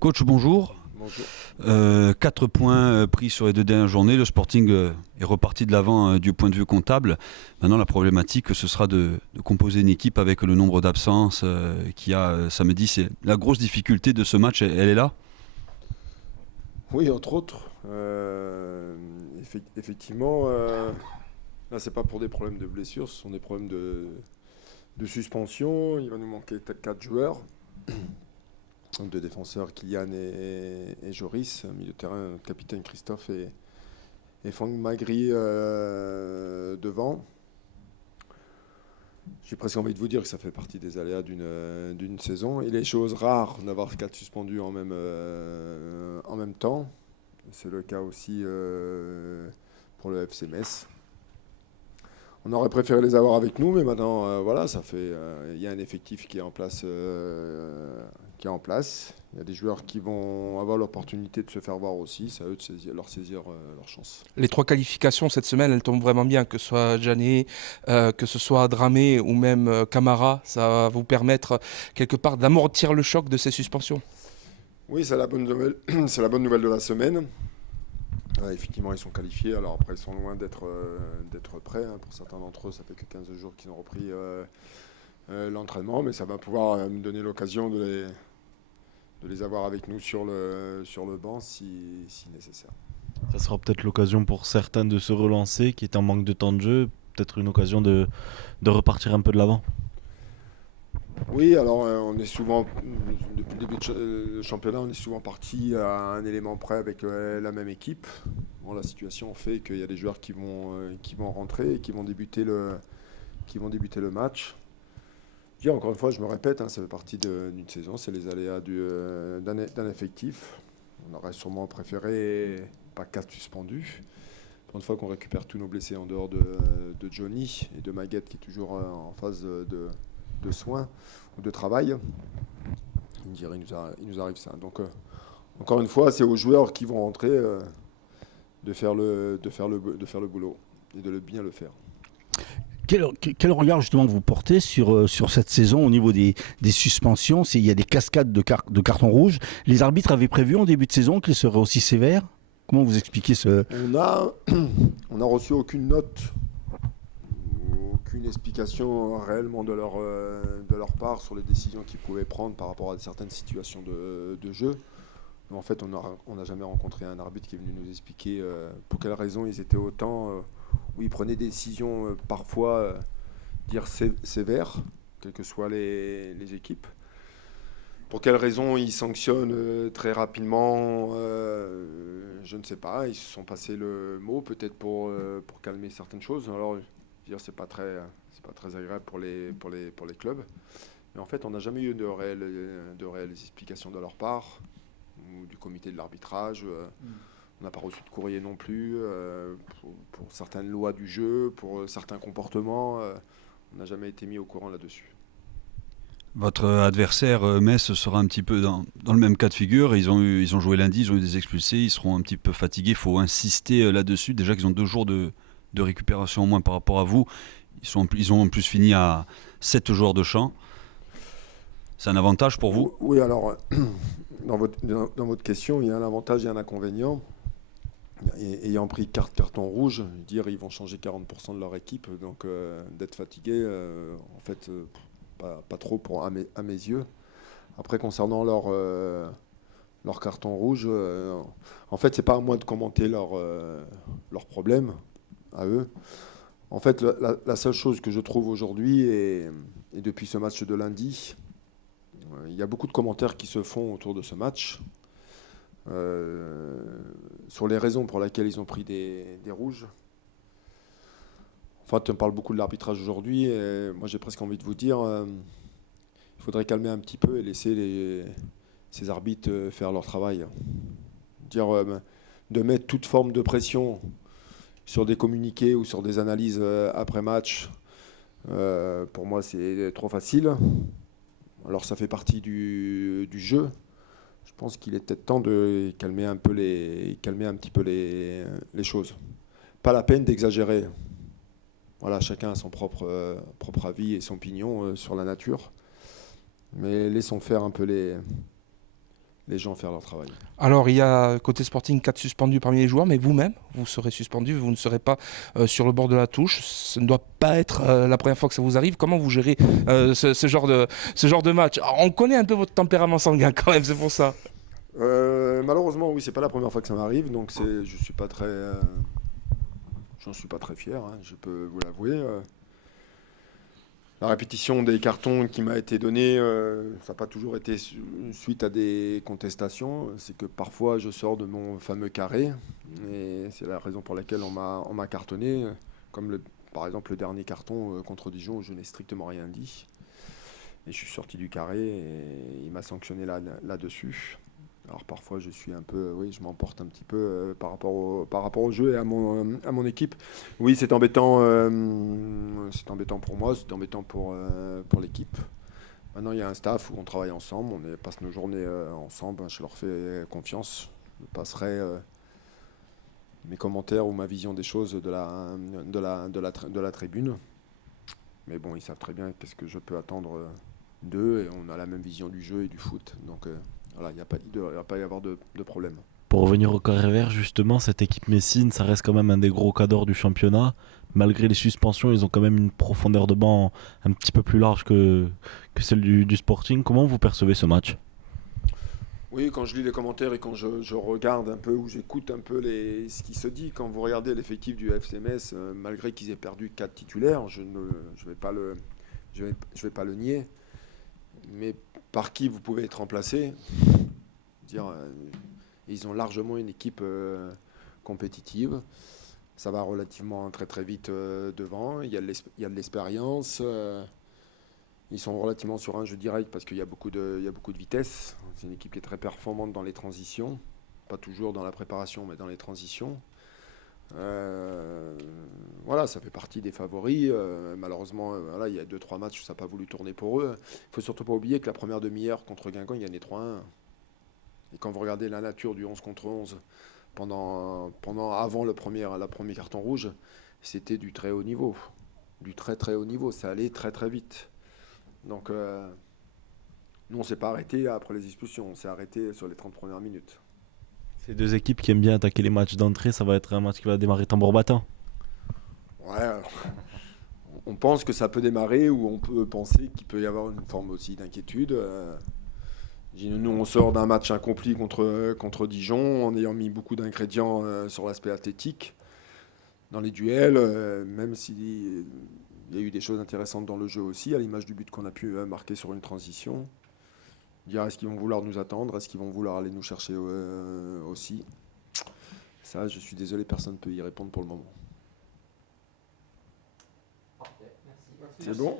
Coach, bonjour. Bonjour. 4 points pris sur les 2 dernières journées. Le Sporting est reparti de l'avant du point de vue comptable. Maintenant, la problématique, ce sera de composer une équipe avec le nombre d'absences qu'il y a samedi. C'est la grosse difficulté de ce match, elle est là. Oui, entre autres. Effectivement, là, c'est pas pour des problèmes de blessures, ce sont des problèmes de suspension. Il va nous manquer 4 joueurs. Deux défenseurs, Kylian et Joris. Milieu de terrain, capitaine Christophe et Franck Magri devant. J'ai presque envie de vous dire que ça fait partie des aléas d'une saison. Il est chose rare d'avoir 4 suspendus en même temps. C'est le cas aussi pour le FC Metz. On aurait préféré les avoir avec nous, mais maintenant, voilà, ça fait. Il y a un effectif qui est en place. Il y a des joueurs qui vont avoir l'opportunité de se faire voir aussi. C'est à eux de saisir leur chance. Les 3 qualifications cette semaine, elles tombent vraiment bien, que ce soit Jané, que ce soit Dramé ou même Camara. Ça va vous permettre quelque part d'amortir le choc de ces suspensions. Oui, c'est la bonne nouvelle. C'est la bonne nouvelle de la semaine. Effectivement, ils sont qualifiés. Alors après, ils sont loin d'être prêts. Pour certains d'entre eux, ça fait que 15 jours qu'ils ont repris l'entraînement. Mais ça va pouvoir nous donner l'occasion de les avoir avec nous sur le banc si nécessaire. Ça sera peut-être l'occasion pour certains de se relancer, qui est en manque de temps de jeu. Peut-être une occasion de repartir un peu de l'avant. Oui, alors on est souvent, depuis le début du championnat, on est souvent parti à un élément près avec la même équipe. Bon, la situation fait qu'il y a des joueurs qui vont rentrer et qui vont débuter le match. Je dis encore une fois, je me répète, ça fait partie d'une saison, c'est les aléas d'un effectif. On aurait sûrement préféré pas 4 suspendus. Pour une fois qu'on récupère tous nos blessés en dehors de Johnny et de Maguette qui est toujours en phase de soins ou de travail, il nous arrive ça. Donc, encore une fois, c'est aux joueurs qui vont rentrer de faire le boulot et de bien le faire. Quel regard justement vous portez sur cette saison au niveau des suspensions? Il y a des cascades de cartons rouges. Les arbitres avaient prévu en début de saison qu'ils seraient aussi sévères. Comment vous expliquez ce... On a reçu aucune note, aucune explication réellement de leur part sur les décisions qu'ils pouvaient prendre par rapport à certaines situations de jeu. Mais en fait, on n'a jamais rencontré un arbitre qui est venu nous expliquer pour quelles raisons ils étaient autant... où ils prenaient des décisions parfois sévères, quelles que soient les équipes. Pour quelles raisons ils sanctionnent très rapidement, je ne sais pas. Ils se sont passés le mot peut-être pour calmer certaines choses. Alors, je veux dire, c'est pas très agréable pour les clubs. Mais en fait, on n'a jamais eu de réelles explications de leur part, ou du comité de l'arbitrage. On n'a pas reçu de courrier non plus pour certaines lois du jeu, pour certains comportements. On n'a jamais été mis au courant là-dessus. Votre adversaire, Metz, sera un petit peu dans le même cas de figure. Ils ont joué lundi, ils ont eu des expulsés, ils seront un petit peu fatigués. Il faut insister là-dessus. Déjà qu'ils ont 2 jours de récupération en moins par rapport à vous. Ils ont en plus fini à 7 joueurs de champ. C'est un avantage pour vous? Oui, alors, dans votre question, il y a un avantage et un inconvénient. Ayant pris 4 cartons rouges, dire ils vont changer 40% de leur équipe, donc d'être fatigués, en fait, pas trop à mes yeux. Après, concernant leur carton rouge, en fait, c'est pas à moi de commenter leurs problèmes à eux. En fait, la seule chose que je trouve aujourd'hui, et depuis ce match de lundi, il y a beaucoup de commentaires qui se font autour de ce match. Sur les raisons pour lesquelles ils ont pris des rouges. Enfin, on parle beaucoup de l'arbitrage aujourd'hui, et moi j'ai presque envie de vous dire, il faudrait calmer un petit peu et laisser ces arbitres faire leur travail. De mettre toute forme de pression sur des communiqués ou sur des analyses après match, pour moi c'est trop facile. Alors ça fait partie du jeu. Je pense qu'il est peut-être temps de calmer un petit peu les choses. Pas la peine d'exagérer. Voilà, chacun a son propre avis et son opinion sur la nature. Mais laissons faire un peu les les gens faire leur travail. Alors, il y a côté Sporting 4 suspendus parmi les joueurs, mais vous-même, vous serez suspendu, vous ne serez pas sur le bord de la touche. Ce ne doit pas être la première fois que ça vous arrive. Comment vous gérez ce genre de match? Alors, on connaît un peu votre tempérament sanguin quand même, c'est pour ça. Malheureusement, oui, c'est pas la première fois que ça m'arrive, donc je suis pas très, j'en suis pas très fier, hein, je peux vous l'avouer. La répétition des cartons qui m'a été donnée, ça n'a pas toujours été suite à des contestations. C'est que parfois je sors de mon fameux carré, et c'est la raison pour laquelle on m'a cartonné. Comme par exemple le dernier carton contre Dijon où je n'ai strictement rien dit. Et je suis sorti du carré et il m'a sanctionné là-dessus. Alors parfois je suis un peu, oui, je m'emporte un petit peu par rapport au jeu et à mon équipe. Oui, c'est embêtant pour moi, c'est embêtant pour l'équipe. Maintenant, il y a un staff où on travaille ensemble, on passe nos journées ensemble. Je leur fais confiance. Je passerai mes commentaires ou ma vision des choses de la tribune. Mais bon, ils savent très bien qu'est-ce que je peux attendre d'eux et on a la même vision du jeu et du foot. Donc voilà, il ne va pas y avoir de problème. Pour revenir au carré vert, justement, cette équipe Messine, ça reste quand même un des gros cadors du championnat. Malgré les suspensions, ils ont quand même une profondeur de banc un petit peu plus large que celle du Sporting. Comment vous percevez ce match? Oui, quand je lis les commentaires et quand je regarde un peu ou j'écoute un peu ce qui se dit, quand vous regardez l'effectif du FC Metz, malgré qu'ils aient perdu 4 titulaires, je vais pas le nier, mais par qui vous pouvez être remplacé? Ils ont largement une équipe compétitive. Ça va relativement très très vite devant. Il y a de l'expérience. Ils sont relativement sur un jeu direct parce qu'il y a beaucoup de vitesse. C'est une équipe qui est très performante dans les transitions. Pas toujours dans la préparation, mais dans les transitions. Voilà, ça fait partie des favoris. Malheureusement, voilà, il y a 2-3 matchs où ça n'a pas voulu tourner pour eux. Il ne faut surtout pas oublier que la première demi-heure contre Guingamp, ils gagnaient 3-1. Et quand vous regardez la nature du 11 contre 11, avant la premier carton rouge, c'était du très haut niveau. Du très très haut niveau. Ça allait très très vite. Donc, nous, on ne s'est pas arrêté après les expulsions. On s'est arrêté sur les 30 premières minutes. Ces deux équipes qui aiment bien attaquer les matchs d'entrée, ça va être un match qui va démarrer tambour battant. Ouais, alors, on pense que ça peut démarrer ou on peut penser qu'il peut y avoir une forme aussi d'inquiétude. Nous, on sort d'un match incomplet contre Dijon en ayant mis beaucoup d'ingrédients sur l'aspect athlétique dans les duels, même s'il y a eu des choses intéressantes dans le jeu aussi, à l'image du but qu'on a pu marquer sur une transition. Dire est-ce qu'ils vont vouloir nous attendre, est-ce qu'ils vont vouloir aller nous chercher aussi. Ça, je suis désolé, personne ne peut y répondre pour le moment. C'est bon ?